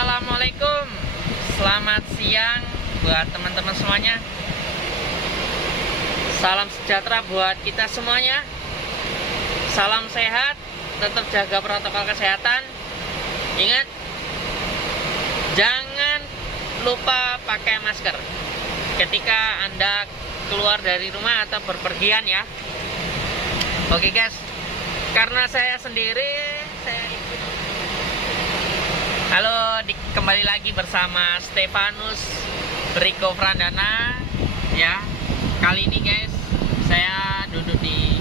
Assalamualaikum, selamat siang buat teman-teman semuanya. Salam sejahtera buat kita semuanya. Salam sehat, tetap jaga protokol kesehatan. Ingat, jangan lupa pakai masker ketika Anda keluar dari rumah atau berpergian ya. Oke guys, karena saya sendiri, halo, kembali lagi bersama Stefanus Rico Frandana ya. Kali ini guys, saya duduk di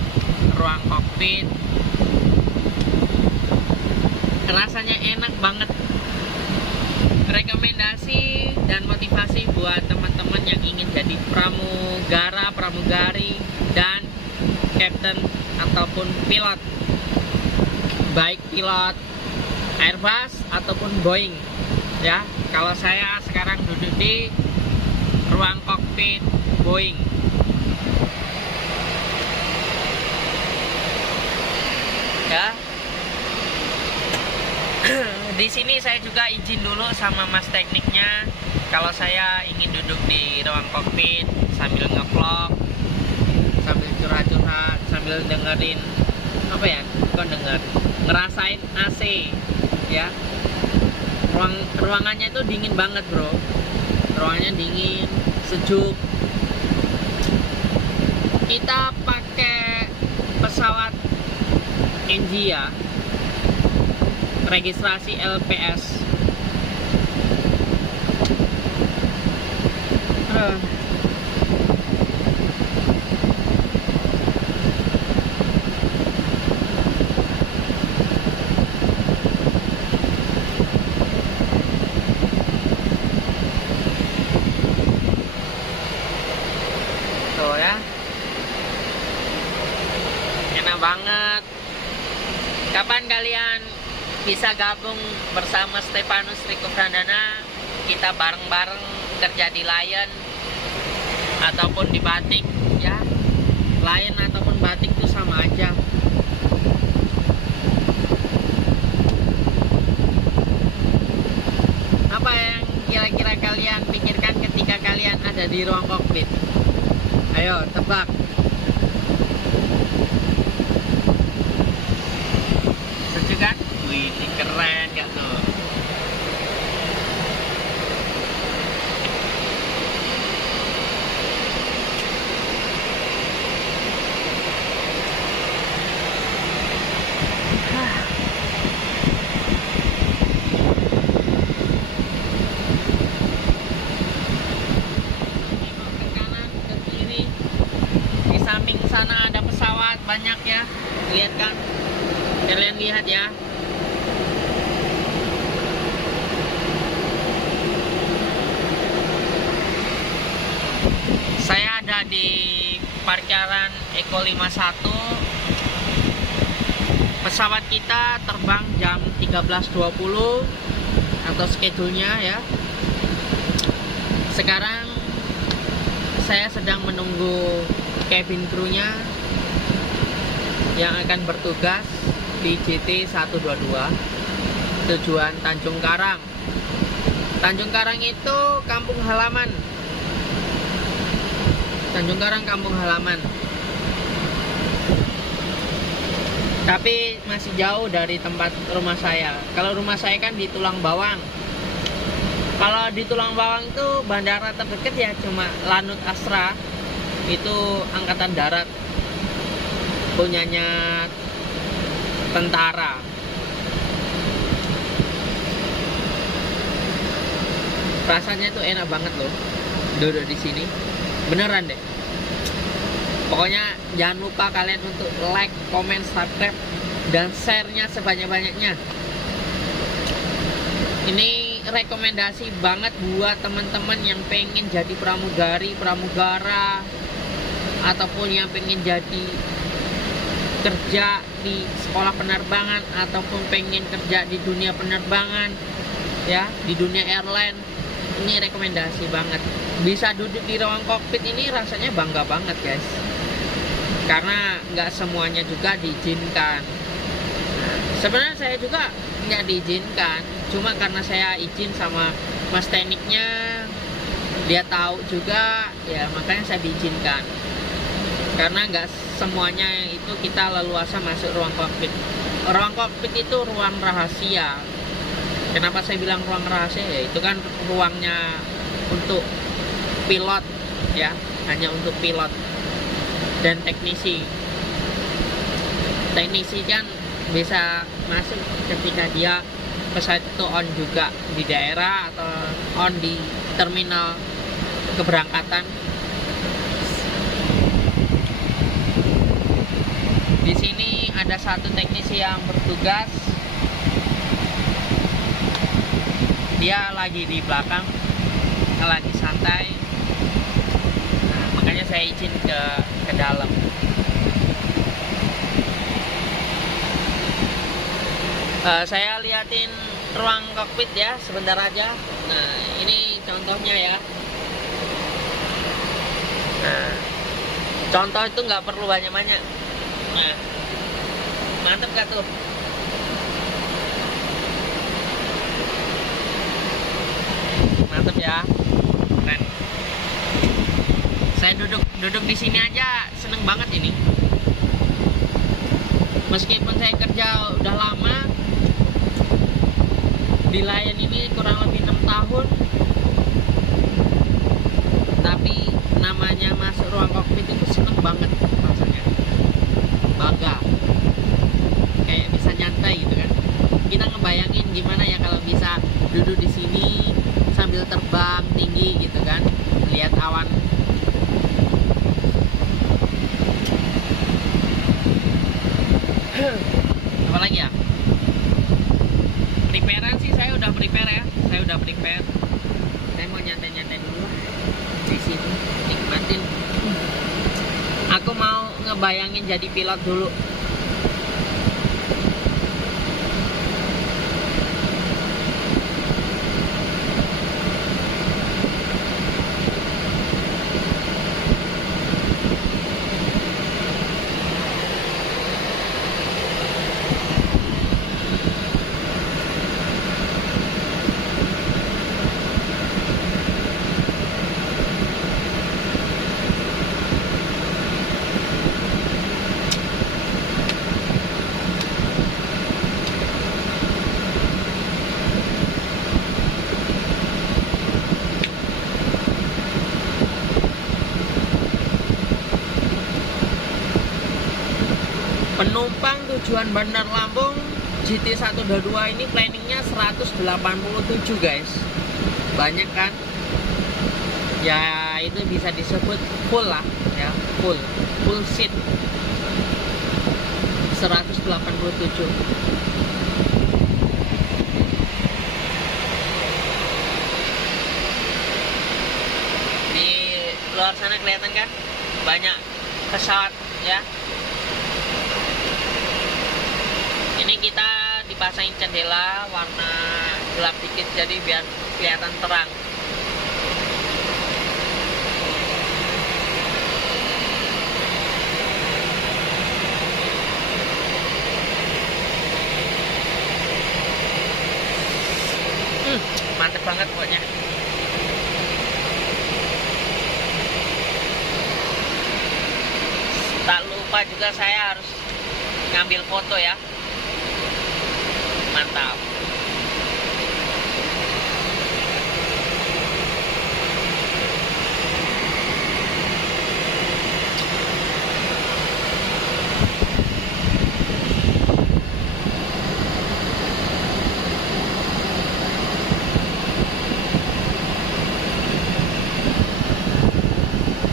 ruang kokpit. Rasanya enak banget. Rekomendasi dan motivasi buat teman-teman yang ingin jadi pramugara, pramugari, dan captain ataupun pilot, baik pilot Airbus ataupun Boeing ya. Kalau saya sekarang duduk di ruang kokpit Boeing ya. Di sini saya juga izin dulu sama mas tekniknya kalau saya ingin duduk di ruang kokpit sambil ngevlog, sambil curhat-curhat, sambil dengerin apa ya, ngerasain AC ya. Ruangannya itu dingin banget bro, ruangannya dingin, sejuk. Kita pakai pesawat NG ya, registrasi LPS. Tuh ya, enak banget. Kapan kalian bisa gabung bersama Stefanus Rico Frandana? Kita bareng-bareng kerja di Lion ataupun di Batik ya. Lion ataupun Batik itu sama aja. Apa yang kira-kira kalian pikirkan ketika kalian ada di ruang kokpit? Ayo tebak. Sejuk kan? Wih, ini keren gak tuh? Samping sana ada pesawat banyak ya, lihat kan? Kalian lihat ya. Saya ada di parkiran Eko 51. Pesawat kita terbang jam 13.20 atau schedule-nya ya. Sekarang saya sedang menunggu cabin crew-nya yang akan bertugas di JT 122 tujuan Tanjung Karang. Tanjung Karang itu kampung halaman. Tanjung Karang kampung halaman. Tapi masih jauh dari tempat rumah saya. Kalau rumah saya kan di Tulang Bawang. Kalau di Tulang Bawang itu bandara terdekat ya cuma Lanut Astra. Itu angkatan darat punyanya tentara. Rasanya tuh enak banget loh duduk di sini, beneran deh. Pokoknya jangan lupa kalian untuk like, comment, subscribe, dan share-nya sebanyak-banyaknya. Ini rekomendasi banget buat teman-teman yang pengen jadi pramugari, pramugara, ataupun yang pengen jadi kerja di sekolah penerbangan, ataupun pengen kerja di dunia penerbangan ya, di dunia airline. Ini rekomendasi banget. Bisa duduk di ruang kokpit ini rasanya bangga banget guys, karena nggak semuanya juga diizinkan. Sebenarnya saya juga nggak diizinkan, cuma karena saya izin sama mas tekniknya, dia tahu juga, ya makanya saya diizinkan. Karena nggak semuanya itu kita leluasa masuk ruang kokpit. Ruang kokpit itu ruang rahasia. Kenapa saya bilang ruang rahasia? Ya itu kan ruangnya untuk pilot, ya, hanya untuk pilot dan teknisi. Teknisi kan bisa masuk ketika dia pesawat itu on juga di daerah atau on di terminal keberangkatan. Di sini ada satu teknisi yang bertugas, dia lagi di belakang, lagi santai. Nah, makanya saya izin ke dalam. Saya liatin ruang kokpit ya sebentar aja. Nah, ini contohnya ya. Nah, contoh itu nggak perlu banyak-banyak. Nah, mantep gak tuh? Mantep ya, keren. Saya duduk di sini aja seneng banget ini. Meskipun saya kerja udah lama di Lion ini kurang lebih 6 tahun, tapi namanya masuk ruang kokpit itu seneng banget rasanya. Bangga, kayak bisa nyantai gitu kan. Kita ngebayangin gimana ya kalau bisa duduk di sini sambil terbang tinggi gitu kan, lihat awan. Apa lagi ya? Preparean sih saya udah prepare ya, saya udah prepare. Saya mau nyantai-nyantai dulu lah di sini, nikmatin. Aku mau ngebayangin jadi pilot dulu. Penumpang tujuan Bandar Lampung GT122 ini planningnya 187 guys. Banyak kan? Ya itu bisa disebut full lah ya, full seat 187. Di luar sana kelihatan kan? Banyak pesawat ya. Ini kita dipasangin jendela warna gelap dikit jadi biar kelihatan terang. Mantep banget pokoknya. Tak lupa juga saya harus ngambil foto ya. Mantap.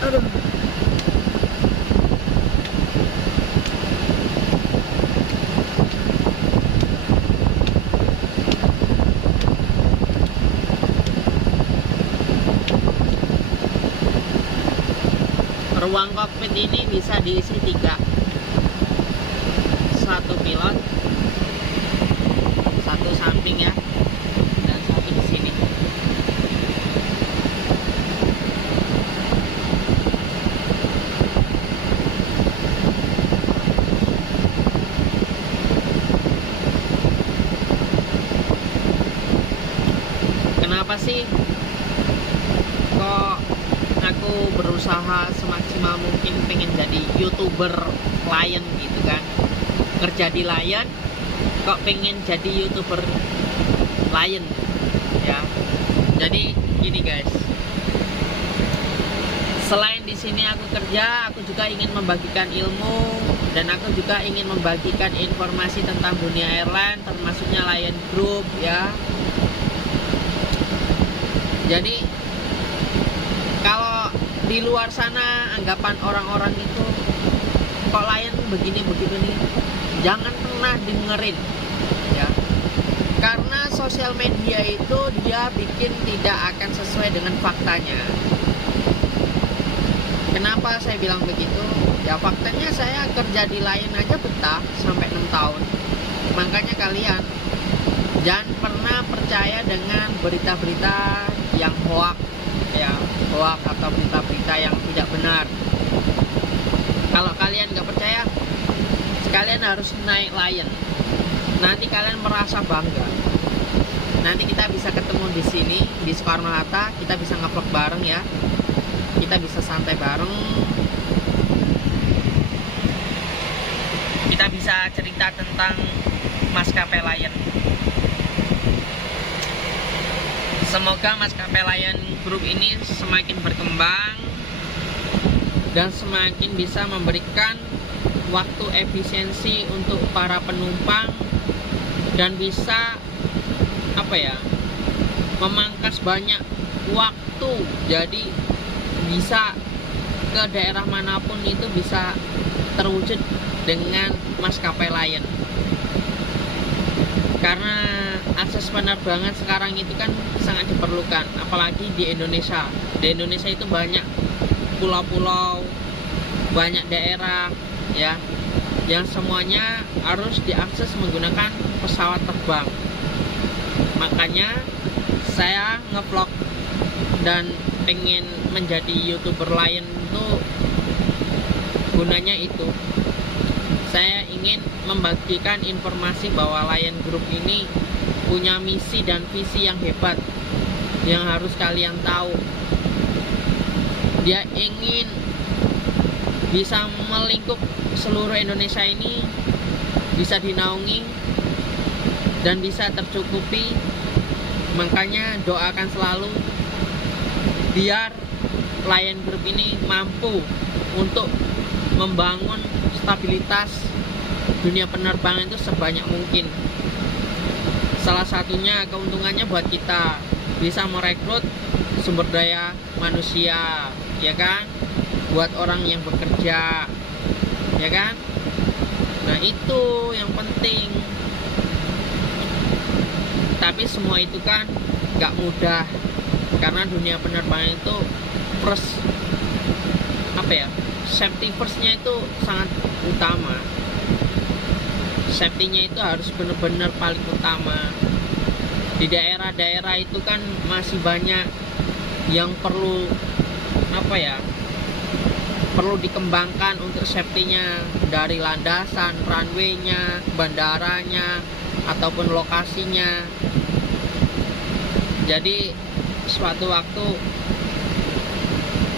Aduh. Ruang kokpit ini bisa diisi 3. Satu pilot, satu samping ya, dan satu di sini. kenapa sih kok aku berusaha semaksimal mungkin pengen jadi YouTuber Lion gitu kan. Kerja di Lion kok pengen jadi YouTuber Lion ya. Jadi gini guys, selain di sini aku kerja, aku juga ingin membagikan ilmu dan aku juga ingin membagikan informasi tentang dunia airline, termasuknya Lion Group ya. Jadi kalau di luar sana anggapan orang-orang itu kok Lion begini begitu nih, jangan pernah dengerin ya. Karena sosial media itu dia bikin tidak akan sesuai dengan faktanya. Kenapa saya bilang begitu? Ya faktanya saya kerja di Lion aja betah sampai 6 tahun. Makanya kalian jangan pernah percaya dengan berita-berita yang hoax ya, hoax atau berita-berita yang tidak benar. Kalau kalian nggak percaya, sekalian harus naik Lion. Nanti kalian merasa bangga. Nanti kita bisa ketemu di sini di Soekarno-Hatta, kita bisa nge-vlog bareng ya. Kita bisa santai bareng. Kita bisa cerita tentang maskapai Lion. Semoga maskapai Lion Group ini semakin berkembang dan semakin bisa memberikan waktu efisiensi untuk para penumpang dan bisa memangkas banyak waktu. Jadi bisa ke daerah manapun itu bisa terwujud dengan maskapai Lion. Karena akses penerbangan sekarang itu kan sangat diperlukan, apalagi di Indonesia. Di Indonesia itu banyak pulau-pulau, banyak daerah ya, yang semuanya harus diakses menggunakan pesawat terbang. Makanya saya ngevlog dan pengen menjadi YouTuber Lion itu gunanya itu. Saya ingin membagikan informasi bahwa Lion Group ini punya misi dan visi yang hebat yang harus kalian tahu. Dia ingin bisa melingkup seluruh Indonesia ini, bisa dinaungi dan bisa tercukupi. Makanya doakan selalu biar Lion Group ini mampu untuk membangun stabilitas dunia penerbangan itu sebanyak mungkin. Salah satunya keuntungannya buat kita bisa merekrut sumber daya manusia, ya kan? Buat orang yang bekerja, ya kan? Nah itu yang penting. Tapi semua itu kan gak mudah, karena dunia penerbangan itu first safety firstnya itu sangat utama. Safety-nya itu harus benar-benar paling utama. Di daerah-daerah itu kan masih banyak yang perlu perlu dikembangkan untuk safety-nya, dari landasan, runway-nya, bandaranya, ataupun lokasinya. Jadi suatu waktu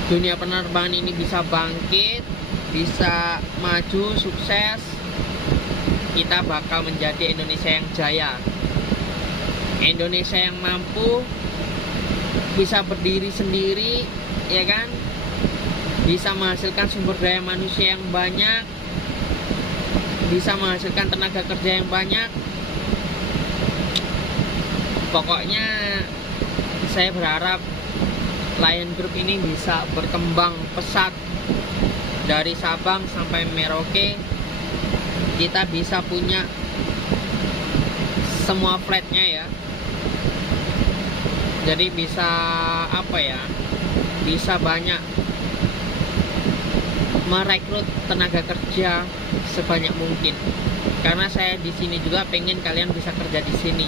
dunia penerbangan ini bisa bangkit, bisa maju, sukses, kita bakal menjadi Indonesia yang jaya. Indonesia yang mampu, bisa berdiri sendiri, ya kan? Bisa menghasilkan sumber daya manusia yang banyak, bisa menghasilkan tenaga kerja yang banyak. Pokoknya saya berharap Lion Group ini bisa berkembang pesat dari Sabang sampai Merauke. Kita bisa punya semua flightnya ya. Jadi bisa bisa banyak merekrut tenaga kerja sebanyak mungkin. Karena saya di sini juga pengen kalian bisa kerja di sini,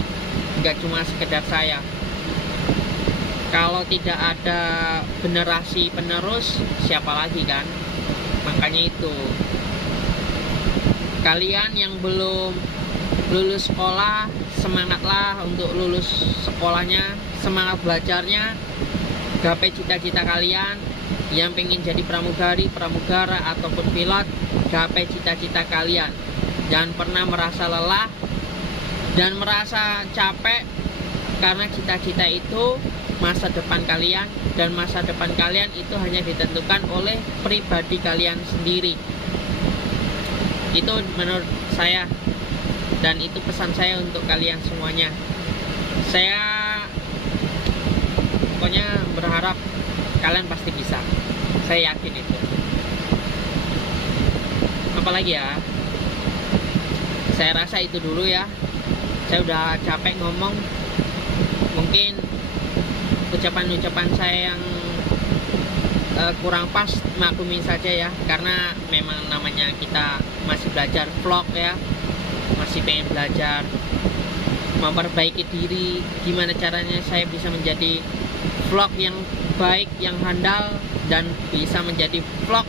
nggak cuma sekedar saya. Kalau tidak ada generasi penerus, siapa lagi kan? Makanya itu, kalian yang belum lulus sekolah, semangatlah untuk lulus sekolahnya semangat belajarnya, gapai cita-cita kalian. Yang pengen jadi pramugari, pramugara, ataupun pilot, gapai cita-cita kalian. Jangan pernah merasa lelah dan merasa capek, karena cita-cita itu masa depan kalian, dan masa depan kalian itu hanya ditentukan oleh pribadi kalian sendiri. Itu menurut saya, dan itu pesan saya untuk kalian semuanya. Saya pokoknya berharap kalian pasti bisa. Saya yakin itu. Apalagi ya, saya rasa itu dulu ya. Saya udah capek ngomong. Mungkin ucapan-ucapan saya yang kurang pas, maklumi saja ya, karena memang namanya kita masih belajar vlog ya, masih pengen belajar memperbaiki diri, gimana caranya saya bisa menjadi vlog yang baik, yang handal, dan bisa menjadi vlog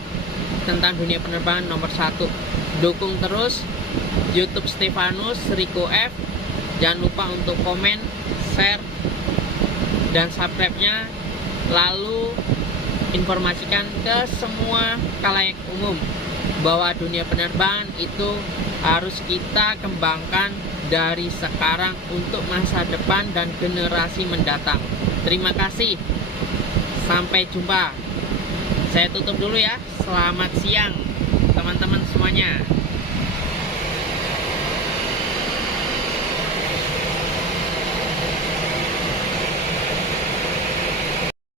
tentang dunia penerbangan nomor 1. Dukung terus YouTube Stefanus Riko F. Jangan lupa untuk komen, share, dan subscribe-nya. Lalu informasikan ke semua khalayak umum bahwa dunia penerbangan itu harus kita kembangkan dari sekarang untuk masa depan dan generasi mendatang. Terima kasih. Sampai jumpa. Saya tutup dulu ya. Selamat siang teman-teman semuanya.